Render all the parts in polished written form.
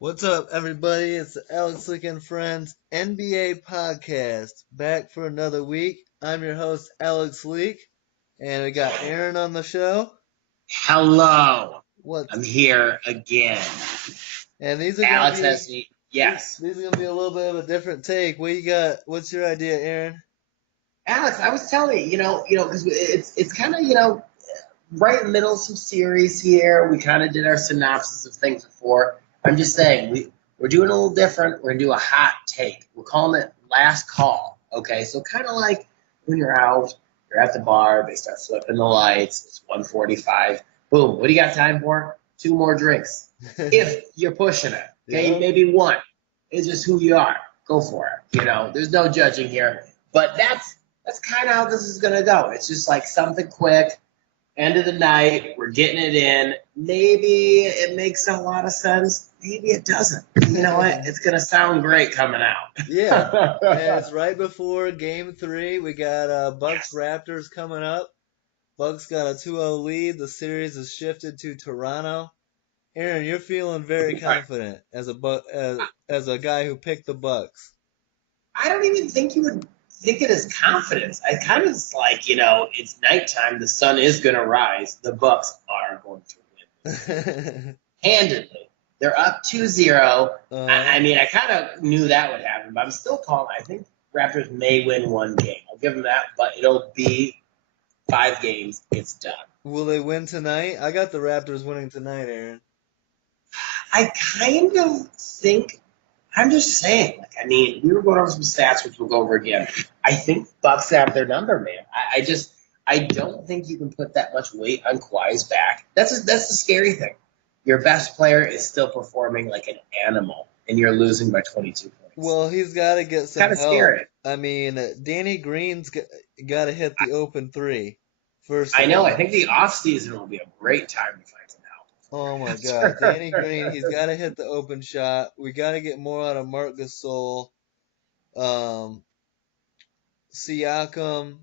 What's up, everybody? It's the Alex Leak and Friends NBA podcast back for another week. I'm your host, Alex Leak, and we got Aaron on the show. Hello. What? I'm here again. And these are gonna Alex be has me. these, Yes. these are gonna be a little bit of a different take. What you got? What's your idea, Aaron? Alex, I was telling you, because it's kind of, right in the middle of some series here. We kind of did our synopsis of things before. I'm just saying, we're doing a little different. We're going to do a hot take. We're calling it last call. Okay, so kind of like when you're out, you're at the bar, they start flipping the lights. It's 1:45. Boom. What do you got time for? Two more drinks. If you're pushing it. Okay, Yep. maybe one. It's just who you are. Go for it. There's no judging here. But that's kind of how this is going to go. It's just like something quick. End of the night, we're getting it in. Maybe it makes a lot of sense. Maybe it doesn't. You know what? It's going to sound great coming Yeah. And it's out. right before Game 3. We got Bucks Raptors coming up. Bucks got a 2-0 lead. The series is shifted to Toronto. Aaron, you're feeling very confident as a guy who picked the Bucks. I don't even think you would think it as confidence. I kind of just like, it's nighttime. The sun is going to rise. The Bucks are going to win. Handedly. They're up 2-0. I mean, I kind of knew that would happen, but I'm still calling. I think Raptors may win one game. I'll give them that, but it'll be 5 games. It's done. Will they win tonight? I got the Raptors winning tonight, Aaron. I kind of think, I'm just saying, I mean, we were going over some stats, which we'll go over again. I think Bucks have their number, man. I don't think you can put that much weight on Kawhi's back. That's the scary thing. Your best player is still performing like an animal, and you're losing by 22 points. Well, he's got to get some Kind of help. scary. I mean, Danny Green's got to hit the open three, first I of know. I all. think the offseason will be a great time to find some help. Oh my That's God, for Danny Green, he's got to hit the open shot. We got to get more out of Marc Gasol, um, Siakam.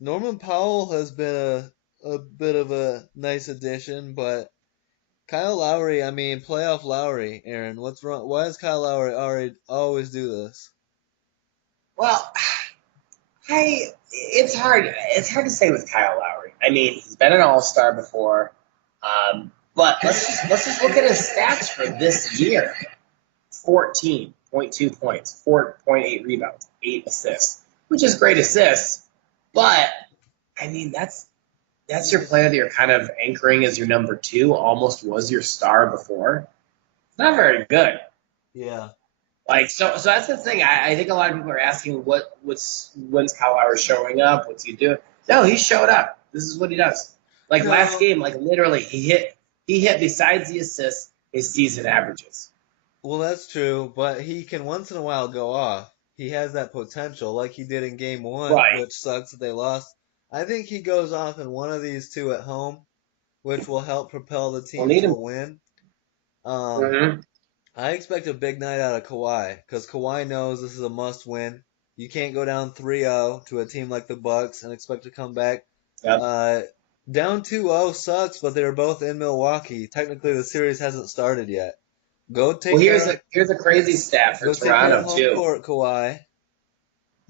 Norman Powell has been a bit of a nice addition, but Kyle Lowry, I mean, playoff Lowry, Aaron, what's wrong? Why does Kyle Lowry always do this? Well, it's hard. It's hard to say with Kyle Lowry. I mean, he's been an All-Star before, but let's just look at his stats for this year: 14.2 points, 4.8 rebounds, 8 assists, which is great assists. But I mean, that's your player that you're kind of anchoring as your number two. Almost was your star before. It's not very good. Yeah. Like so that's the thing. I think a lot of people are asking when's Kyle Lowry showing up? What's he doing? No, he showed up. This is what he does. Like last No. game, like literally he hit besides the assists, his season averages. Well, that's true, but he can once in a while go off. He has that potential, like he did in game one, Right. which sucks that they lost. I think he goes off in one of these two at home, which will help propel the We'll team need to him. a win. Um, Mm-hmm. I expect a big night out of Kawhi, because Kawhi knows this is a must win. You can't go down 3-0 to a team like the Bucks and expect to come back. Yep. Uh, down 2-0 sucks, but they're both in Milwaukee. Technically, the series hasn't started yet. Go Well, take here's care a of here's a crazy stat for Go take care of Toronto home too. court, Kawhi.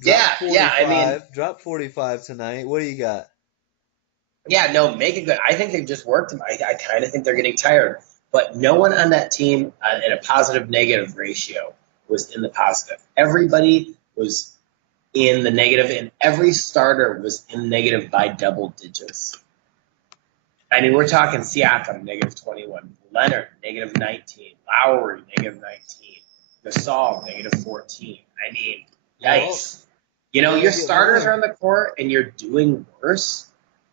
Drop Yeah. I mean, 45. Drop 45 tonight. What do you got? yeah, no, make it good. I think they've just worked him. I kind of think they're getting tired. But no one on that team in a positive negative ratio was in the positive. Everybody was in the negative, and every starter was in negative by double digits. I mean, we're talking Siakam, negative 21, Leonard, negative 19, Lowry, negative 19, Gasol, negative 14. I mean, Well, yikes. you got to Your get starters are more. on the court, and you're doing worse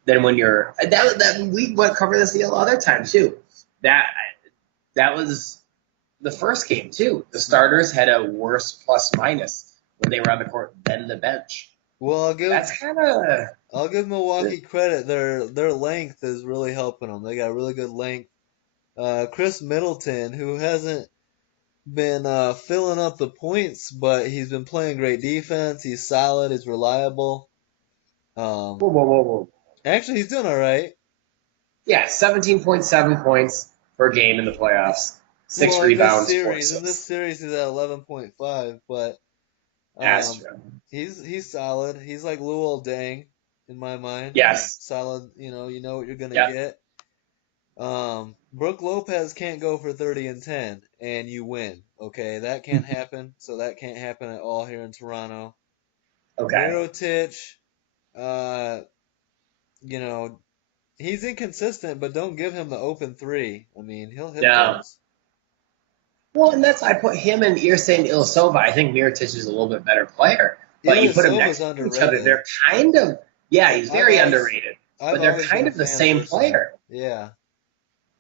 than when you're that we went cover this the other time too. That that was the first game too. The starters had a worse plus minus when they were on the court than the bench. Well, That's kind of I'll give Milwaukee credit. Their length is really helping them. They got really good length. Chris Middleton, who hasn't been filling up the points, but he's been playing great defense. He's solid. He's reliable. Um, whoa. actually, he's doing all right. Yeah, 17.7 points per game in the playoffs. Six Well, rebounds, four in this assists. series he's at 11.5, but That's um, true. he's solid. He's like Luol Deng in my mind, like Yes. solid. You know what you're gonna Yep. get. Brooke Lopez can't go for 30 and 10 and you win. Okay, that can't happen. So that can't happen at all here in Toronto. Okay. Mirotic, uh, you know, he's inconsistent, but don't give him the open three. I mean, he'll hit No. those. Well, and that's I put him and you're saying Ilyasova. I think Mirotic is a little bit better player, but you put them Ilyasova's next to each other. underrated. They're kind of yeah, he's I've very always underrated, I've but they're always been kind a of the fan of same Urso. player. Yeah.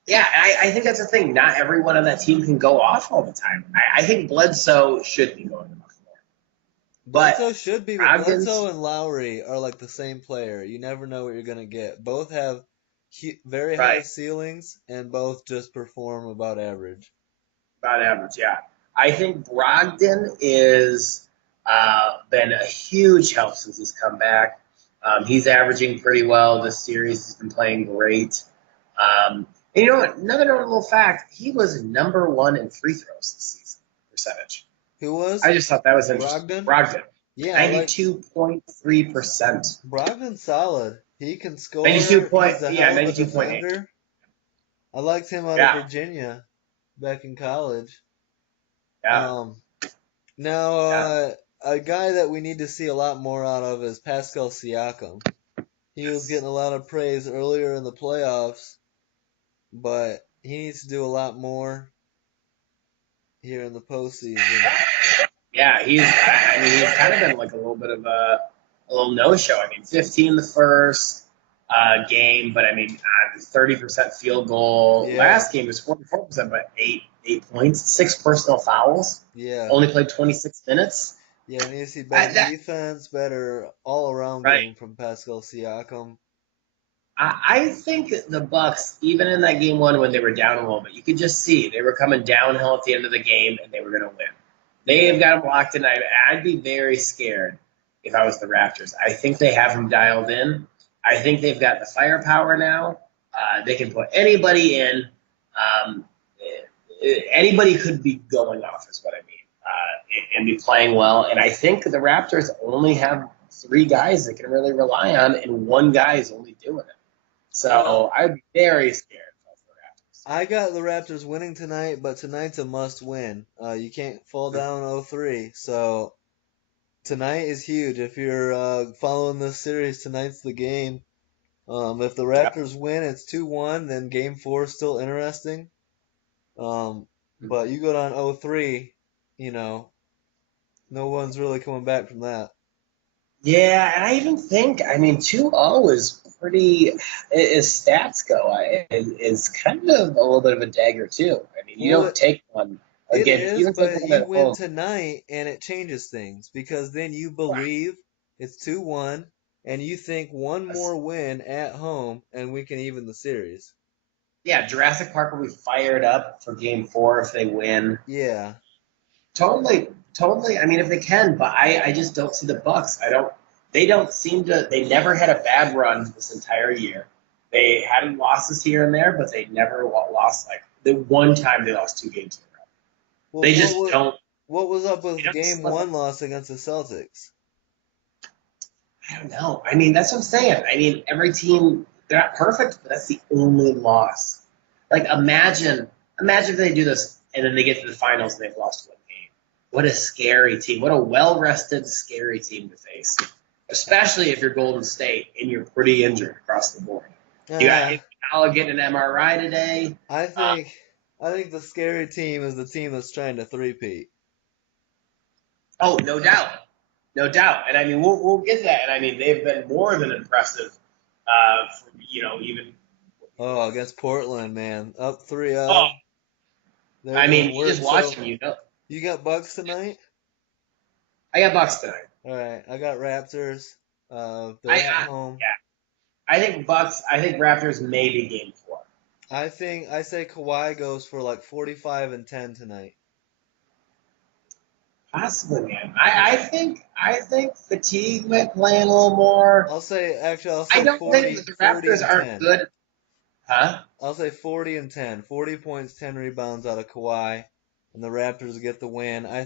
Yeah, I think that's the thing. Not everyone on that team can go off all the time. I think Bledsoe should be going off more, Bledsoe but should be, but Bledsoe Brogdon's and Lowry are like the same player. You never know what you're gonna get. Both have very high right. ceilings, and both just perform about average. About average, yeah. I think Brogdon is been a huge help since he's come back. He's averaging pretty well this series. He's been playing great. And you know what? Another notable fact: he was number one in free throws this season percentage. Who was I just thought that was interesting. Brogdon? Brogdon, Yeah, I like 92.3%. Brogdon's solid. He can 92 score. point, He's a yeah, hell of a 92.8. defender. I liked him out of Yeah, Virginia back in college. yeah, Um, Now, yeah. a guy that we need to see a lot more out of is Pascal Siakam. He was Yes. getting a lot of praise earlier in the playoffs, but he needs to do a lot more here in the postseason. Yeah, I mean, he's kind of been like a little bit of a little no-show. I mean, 15 the first game, but I mean, 30% field goal. Yeah, Last game was 44%, but eight points, six personal fouls. yeah, Only played 26 minutes. yeah. We need to see better That defense, better all-around right. game from Pascal Siakam. I think the Bucks, even in that game one when they were down a little bit, you could just see they were coming downhill at the end of the game and they were going to win. They have Yeah. got him locked in. I'd be very scared if I was the Raptors. I think they have him dialed in. I think they've got the firepower now. They can put anybody in. Um, Anybody could be going off, is what I mean, and be playing well. And I think the Raptors only have three guys they can really rely on, and one guy is only doing it. Well, So I'd be very scared of the Raptors. I got the Raptors winning tonight, but tonight's a must-win. You can't fall down 0-3, so tonight is huge. If you're following this series, tonight's the game. If the Yep. Raptors win, it's 2-1, then game four is still interesting. But you go down 0-3, you know, no one's really coming back from that. Yeah, and I even think, I mean, 2-0 is pretty, as stats go, is kind of a little bit of a dagger, too. I mean, you Well, don't take one it again, you is, don't take but one you at win home. tonight and it changes things because then you believe it's 2-1 and you think one more win at home and we can even the series. Yeah, Jurassic Park will be fired up for game four if they win. Yeah. Totally, totally. I mean, if they can, but I just don't see the Bucks. I don't. They don't seem to. They never had a bad run this entire year. They had losses here and there, but they never lost. Like the one time they lost two games in a row. Well, They just don't. what was up They with don't game slip up. one loss against the Celtics? I don't know. I mean, that's what I'm saying. I mean, every team they're not perfect, but that's the only loss. Like imagine if they do this and then they get to the finals and they've lost one game. What a scary team. What a well rested, scary team to face. Especially if you're Golden State and you're pretty injured across the board. You got Uh, Iguodala getting an MRI today. I Uh, think I think the scary team is the team that's trying to three-peat. oh, no doubt, no doubt. And I mean, we'll get to that. And I mean, they've been more than impressive. For, even Oh, against Portland, man. Up oh, 3-0. They're I mean, doing you work. just watch So, them, you know. you got Bucks tonight? I got Bucks tonight. All right. I got Raptors. They're at I home. yeah. I think Bucks. I think Raptors maybe game four. I say Kawhi goes for like 45 and 10 tonight. Possibly, man. I think fatigue might play in a little more. I'll I say don't think that 40 the 40 Raptors and aren't 10. good. Huh? I'll say 40 and 10. 40 points, 10 rebounds out of Kawhi, and the Raptors get the win. I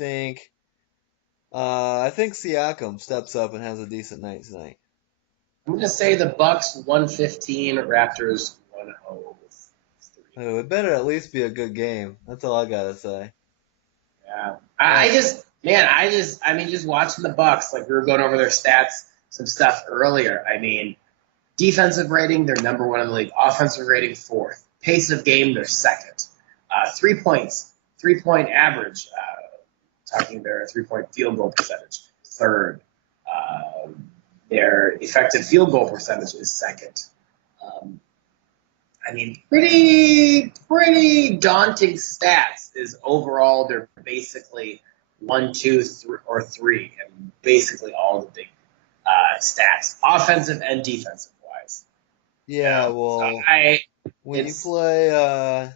think Siakam steps up and has a decent night tonight. I'm gonna say the Bucks 115, Raptors 103. Oh, it better at least be a good game. That's all I gotta say. Yeah. Uh, I mean, just watching the Bucks, like we were going over their stats, some stuff earlier. I mean, defensive rating, they're number one in the league. Offensive rating, fourth. Pace of game, they're second. 3 points, 3 point average. Talking their 3 point field goal percentage, third. Their effective field goal percentage is second. Um, I mean, pretty daunting stats. Is overall they're basically one, two, or three, and basically all the big stats, offensive and defensive wise. yeah, So well, I, when you it's play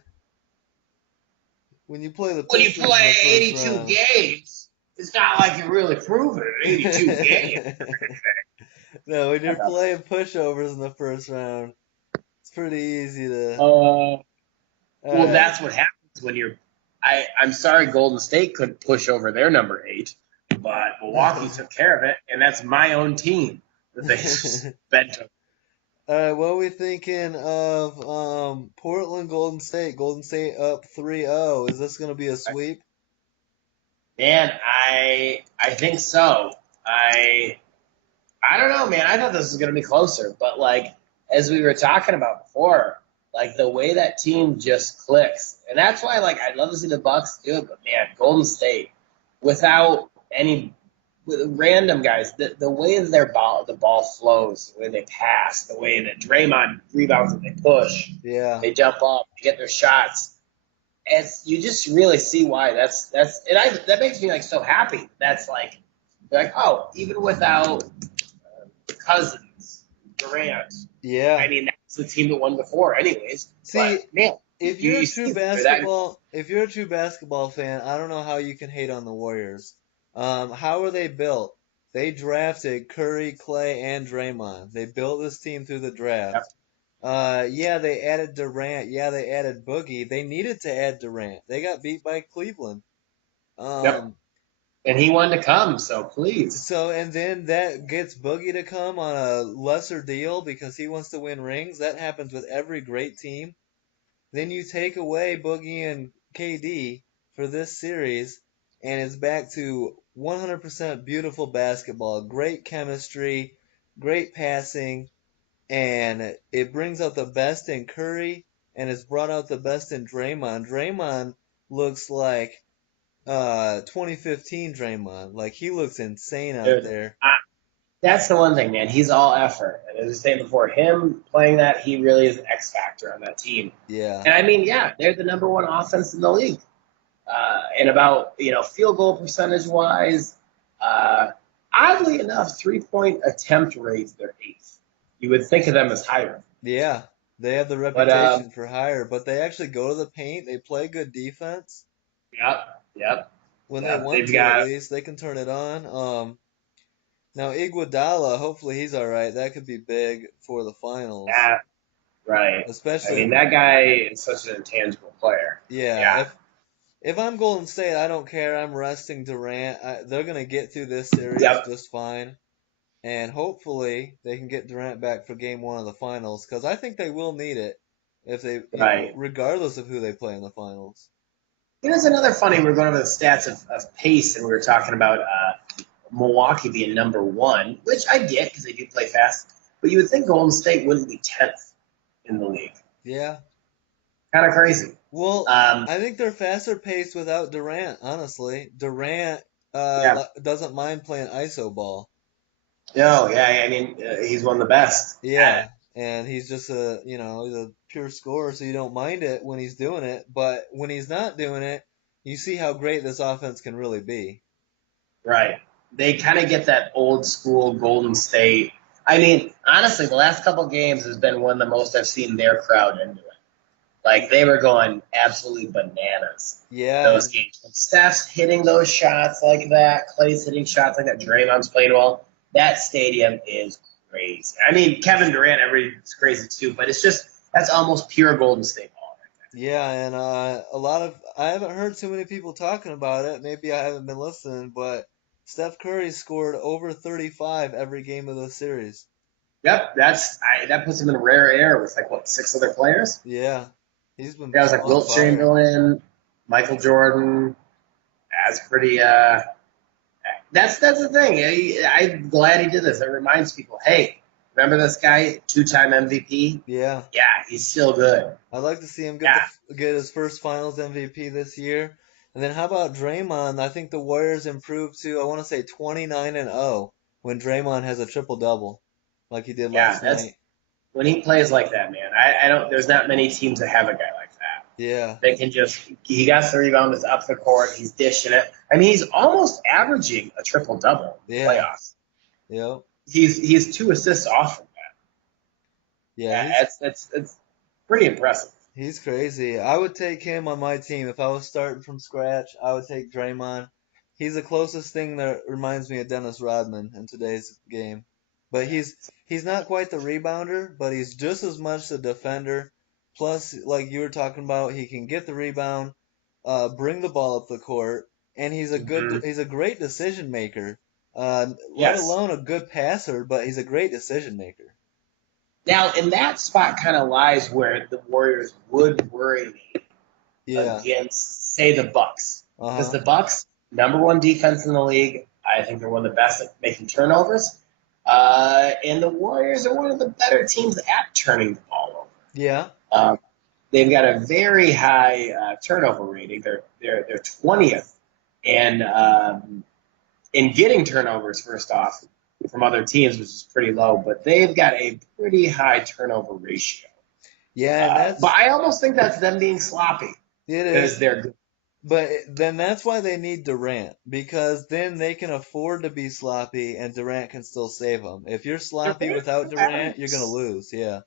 when you play the when you Pistons in play the first 82 round. games, it's not like you're really proving it. 82 games. No, when you're Shut up. playing pushovers in the first round, it's pretty easy to. Uh, All well, right. that's what happens when you're. I'm sorry, Golden State couldn't push over their number 8, but Milwaukee took care of it, and that's my own team that they just bent over. All right, what are we thinking of Portland Golden State? Golden State up 3-0. Is this going to be a sweep? Man, I think so. I I don't know, man. I thought this was gonna be closer, but like as we were talking about before, like the way that team just clicks, and that's why like I'd love to see the Bucks do it, but man, Golden State without any with random guys, the way that the ball flows, the way they pass, the way that Draymond rebounds and they push, Yeah. they jump up, they get their shots. As you just really see why that's and I that makes me like so happy. That's like oh, even without Cousins, Durant. I Yeah. mean, that's the team that won before, anyways. See, But man, if you're a you true see they're that. basketball, if you're a true basketball fan, I don't know how you can hate on the Warriors. How are they built? They drafted Curry, Clay, and Draymond. They built this team through the draft. Yep, Yeah, they added Durant. Yeah, they added Boogie. They needed to add Durant. They got beat by Cleveland. yep. Um, And he wanted to come, so please. so and then that gets Boogie to come on a lesser deal because he wants to win rings. That happens with every great team. Then you take away Boogie and KD for this series, and it's back to 100% beautiful basketball, great chemistry, great passing, and it brings out the best in Curry, and it's brought out the best in Draymond. Draymond looks like 2015 Draymond. Like he looks insane out Dude, there. that's the one thing, man. He's all effort. And as I was saying before, him playing that, he really is an X factor on that team. Yeah. And I mean, yeah, they're the number one offense in the league. And about field goal percentage wise, uh, oddly enough, 3 point attempt rate they're eighth. You would think of them as higher, Yeah. They have the but reputation for higher, but they actually go to the paint. They play good defense. yep, yep, When they yep. want They've to, at got least they can turn it on. Now Iguodala, hopefully he's all right. That could be big for the finals, that right. I especially mean, that guy is such an intangible player. yeah. Yeah, If I'm Golden State, I don't care. I'm resting Durant. They're gonna get through this series yep, just fine, and hopefully they can get Durant back for Game 1 of the finals because I think they will need it if they, right. regardless of who they play in the finals. Here's another funny. We're going over the stats of pace, and we were talking about Milwaukee being number one, which I get because they do play fast. But you would think Golden State wouldn't be 10th in the league. Yeah. Kind of crazy. Well, Um, I think they're faster paced without Durant, honestly. Durant yeah. doesn't mind playing iso ball. No, yeah. I mean, he's one of the best at it. Yeah, and he's just he's a pure scorer, so you don't mind it when he's doing it, but when he's not doing it, you see how great this offense can really be. Right. They kind of get that old school Golden State. I mean, honestly, the last couple games has been one of the most I've seen their crowd into it. Like they were going absolutely bananas Yeah, those and games. When Steph's hitting those shots like that, Clay's hitting shots like that, Draymond's playing well. That stadium is crazy. I mean, Kevin Durant, everybody's crazy too, but it's just That's almost pure Golden State ball. Yeah, and I haven't heard too many people talking about it. Maybe I haven't been listening, but Steph Curry scored over 35 every game of the series. Yep, that puts him in rare air with like what 6 other players. Yeah, he's been Guys like on Wilt fire. Chamberlain, Michael Jordan. That's pretty. That's the thing. I'm glad he did this. It reminds people, hey, remember this guy, 2-time MVP? Yeah, Yeah, he's still good. I'd like to see him Yeah, get his first Finals MVP this year. And then how about Draymond? I think the Warriors improved to I want to say 29-0 when Draymond has a triple double, like he did yeah. last That's night. when he plays like that, man. I don't. There's not many teams that have a guy like that. Yeah, They can just. He got the rebound. Is up the court. He's dishing it. I mean, he's almost averaging a triple double in the yeah, playoffs. yeah, He's 2 assists off from that. yeah. Yeah, it's pretty impressive. He's crazy. I would take him on my team if I was starting from scratch. I would take Draymond. He's the closest thing that reminds me of Dennis Rodman in today's game. But he's not quite the rebounder, but he's just as much the defender. Plus, like you were talking about, he can get the rebound, bring the ball up the court, and Hmm. he's a great decision maker. Let Yes. alone a good passer, but he's a great decision maker. Now, in that spot, kind of lies where the Warriors would worry me Yeah. against, say, the Bucks, because Uh-huh. the Bucks, number one defense in the league. I think they're one of the best at making turnovers, and the Warriors are one of the better teams at turning the ball over. Yeah. Um, they've got a very high turnover rating. They're 20th, and in getting turnovers first off from other teams, which is pretty low, but they've got a pretty high turnover ratio. Yeah, and But I almost think that's them being sloppy it because is. they're good. But then that's why they need Durant because then they can afford to be sloppy and Durant can still save them. If you're sloppy Durant without Durant, you're gonna averages. lose. Yeah,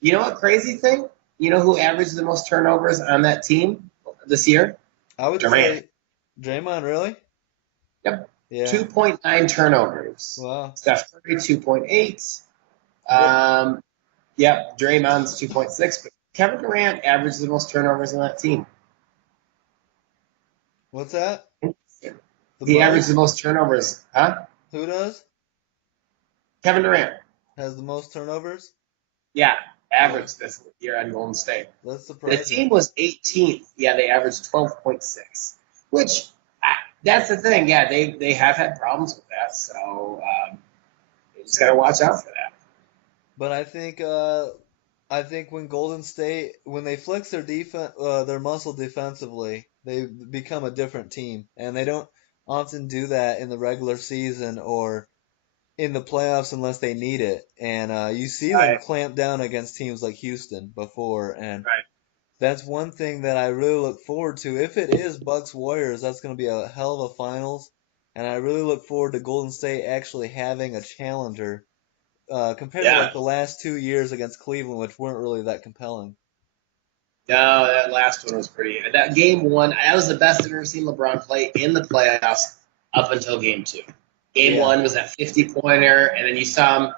You know what crazy thing? You know who averaged the most turnovers on that team this year? I would Durant. say Draymond. Really? Yep. Yeah. 2.9 turnovers. Wow. Steph Curry, 2.8. What? Um, yep. Draymond's 2.6. But Kevin Durant averaged the most turnovers on that team. What's that? The He averaged the most? most turnovers. Huh? Who does? Kevin Durant. Has the most turnovers? Yeah. Wow, Averaged this year on Golden State. that's The surprising. team was 18th. Yeah, they averaged 12.6, which that's the thing. Yeah, they have had problems with that, so you just got to watch out for that. But I think when Golden State when they flex their muscle defensively, they become a different team, and they don't often do that in the regular season or in the playoffs unless they need it. And you see them Right, clamp down against teams like Houston before, and right. that's one thing that I really look forward to. If it is Bucks Warriors, that's going to be a hell of a finals, and I really look forward to Golden State actually having a challenger compared to like Yeah. the last 2 years against Cleveland, which weren't really that compelling. No, that last one was pretty. That game one, that was the best I've ever seen LeBron play in the playoffs up until game two. Game Yeah. one was that 50-pointer, and then you saw him.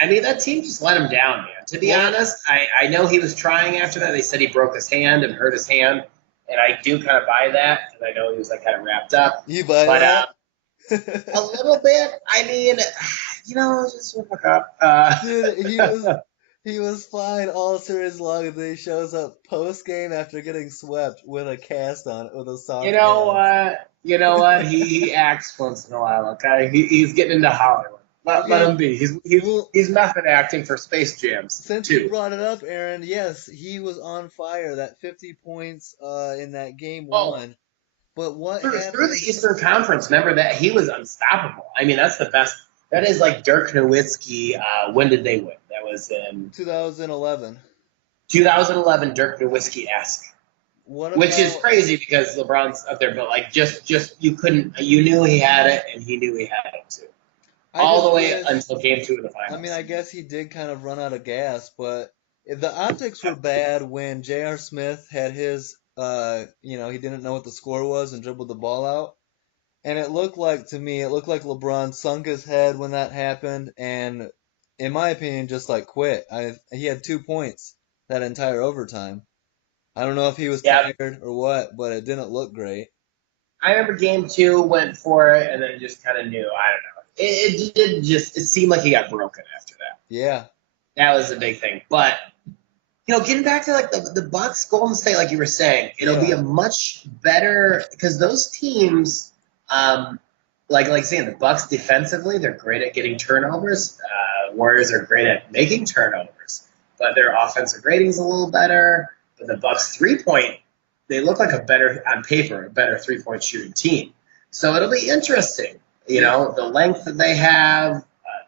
I mean, that team just let him down, man. To be Well, honest, I know he was trying after that. They said he broke his hand and hurt his hand, and I do kind of buy that because I know he was like kind of wrapped up. you buy But that? a little bit, I mean, just look up. Dude, he was fine all series long, and then he shows up post game after getting swept with a cast on it, with a you soft know cast. what? You know what? He acts once in a while. Okay, he's getting into Hollywood. Let Okay, him be. well, He's method acting for Space Jams since you too. brought it up, Aaron, yes, he was on fire. That 50 points in that game Oh, one. But what through the happened? Eastern Conference, remember that he was unstoppable. I mean, that's the best. That is like Dirk Nowitzki. When did they win? That was in 2011. 2011. Dirk Nowitzki esque, What which is about? crazy because LeBron's up there, but like just you couldn't. You knew he had it, and he knew he had it too, I all just the way wish. until Game Two of the I mean, Finals. I guess he did kind of run out of gas, but the optics were bad when J.R. Smith had his, he didn't know what the score was and dribbled the ball out. And it looked like, to me, it looked like LeBron sunk his head when that happened and, in my opinion, just like quit. He had 2 points. that entire overtime. I don't know if he was Yeah, tired or what, but it didn't look great. I remember game two went for it, and then just kind of knew. I don't know. It did just. It seemed like he got broken after that. Yeah, That was the big thing. But getting back to like the Bucks, Golden State, like you were saying, it'll be yeah, a much better because those teams, um, like saying the Bucks defensively, they're great at getting turnovers. Warriors are great at making turnovers, but their offensive rating's a little better. But the Bucks 3-point, they look like a better on paper, a better 3-point shooting team. So it'll be interesting. yeah. The length that they have,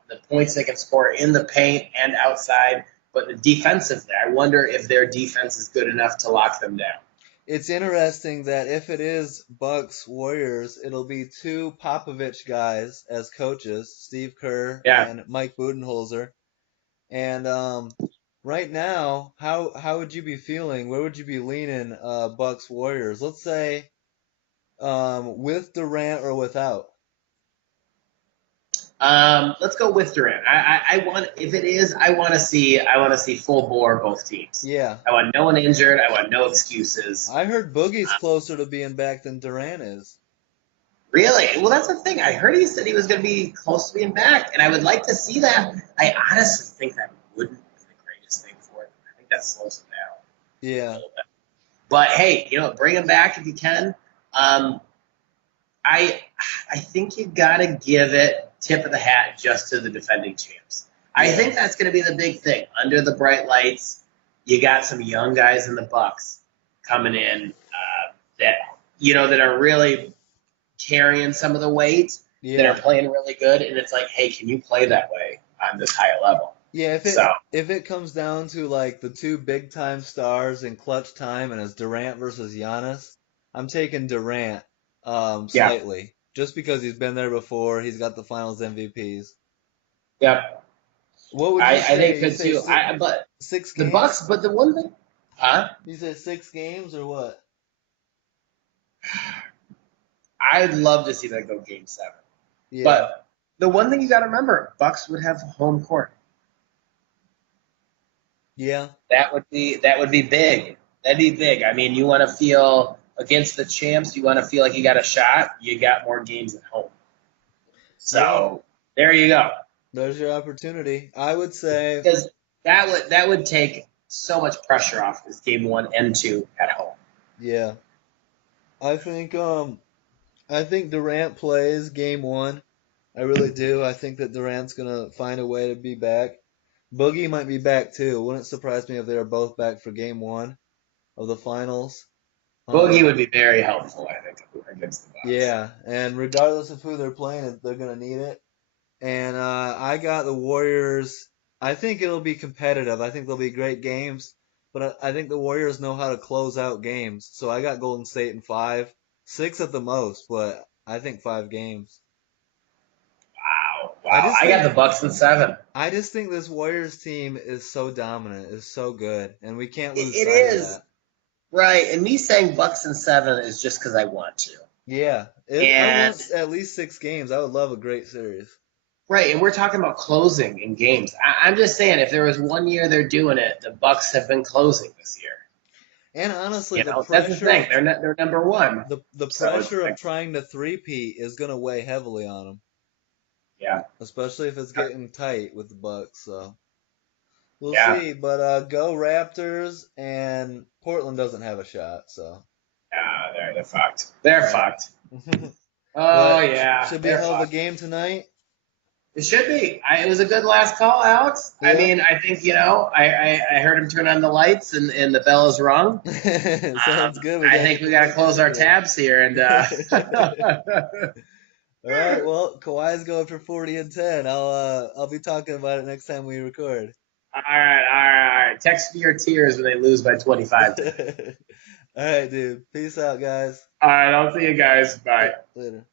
the points they can score in the paint and outside. But the defensively, I wonder if their defense is good enough to lock them down. It's interesting that if it is Bucks Warriors, it'll be two Popovich guys as coaches, Steve Kerr Yeah. and Mike Budenholzer. And right now, how would you be feeling? Where would you be leaning, Bucks Warriors? Let's say with Durant or without. Let's go with Durant. I want if it is, I want to see full bore both teams. Yeah, I want no one injured. I want no excuses. I heard Boogie's closer to being back than Durant is. Really? Well, that's the thing. I heard he said he was going to be close to being back, and I would like to see that. I honestly think that wouldn't be the greatest thing for him. I think that slows him down a Yeah, little bit. But hey, bring him back if you can. Um, I I think you got to give it tip of the hat just to the defending champs. I yeah, think that's going to be the big thing. Under the bright lights, you got some young guys in the Bucks coming in that that are really carrying some of the weight, that are yeah. playing really good, and it's like, hey, can you play that way on this high level? Yeah, So if it comes down to like the two big time stars in clutch time and it's Durant versus Giannis, I'm taking Durant yeah, slightly. Just because he's been there before, he's got the finals MVPs. yeah, What would you I think say? You could say too. But six the Bucks, games? but the one thing, huh? You said 6 games or what? I'd love to see that go game seven. Yeah. But the one thing you got to remember, Bucks would have home court. Yeah. That would be big. That'd be big. I mean, you want to feel against the champs. You want to feel like you got a shot. You got more games at home. Yeah. So there you go. There's your opportunity. I would say, Because that would take so much pressure off this game one and two at home. yeah. I think I think Durant plays game one. I really do. I think that Durant's gonna find a way to be back. Boogie might be back too. Wouldn't surprise me if they were both back for game one of the finals. Boogie Um, would be very helpful, I think, against the Bucks. yeah, and regardless of who they're playing, they're gonna need it. And I got the Warriors. I think it'll be competitive. I think there'll be great games, but I think the Warriors know how to close out games. So I got Golden State in five, six at the most, but I think 5 games. Wow, I wow. just I got think the Bucks in seven. I just think this Warriors team is so dominant, is so good, and we can't lose It sight of is that. right, and me saying Bucks in seven is just because I want to. Yeah, I And want at least 6 games. I would love a great series. right, and we're talking about closing in games. I'm just saying, if there was one year they're doing it, the Bucks have been closing this year. And honestly, the That's the pressure thing. of They're number one. the So it's pressure of like, trying to three-peat is gonna weigh heavily on them, yeah, especially if it's getting tight with the Bucks. So we'll yeah, see. But go Raptors, and Portland doesn't have a shot. So yeah. They're fucked. They're yeah, fucked. Oh but yeah, should be a they're hell of a fucked. game tonight. It should be. It was a good last call, Alex. I Yeah, mean, I think I heard him turn on the lights and the bell is rung. sounds good. We I gotta think get we the got to next close our interview. tabs here and. All right, well, Kawhi's going for 40 and 10. I'll be talking about it next time we record. All right, all right, all right. Text me your tears when they lose by 25 tonight. All right, dude. Peace out, guys. All right, I'll see you guys. Bye. Later.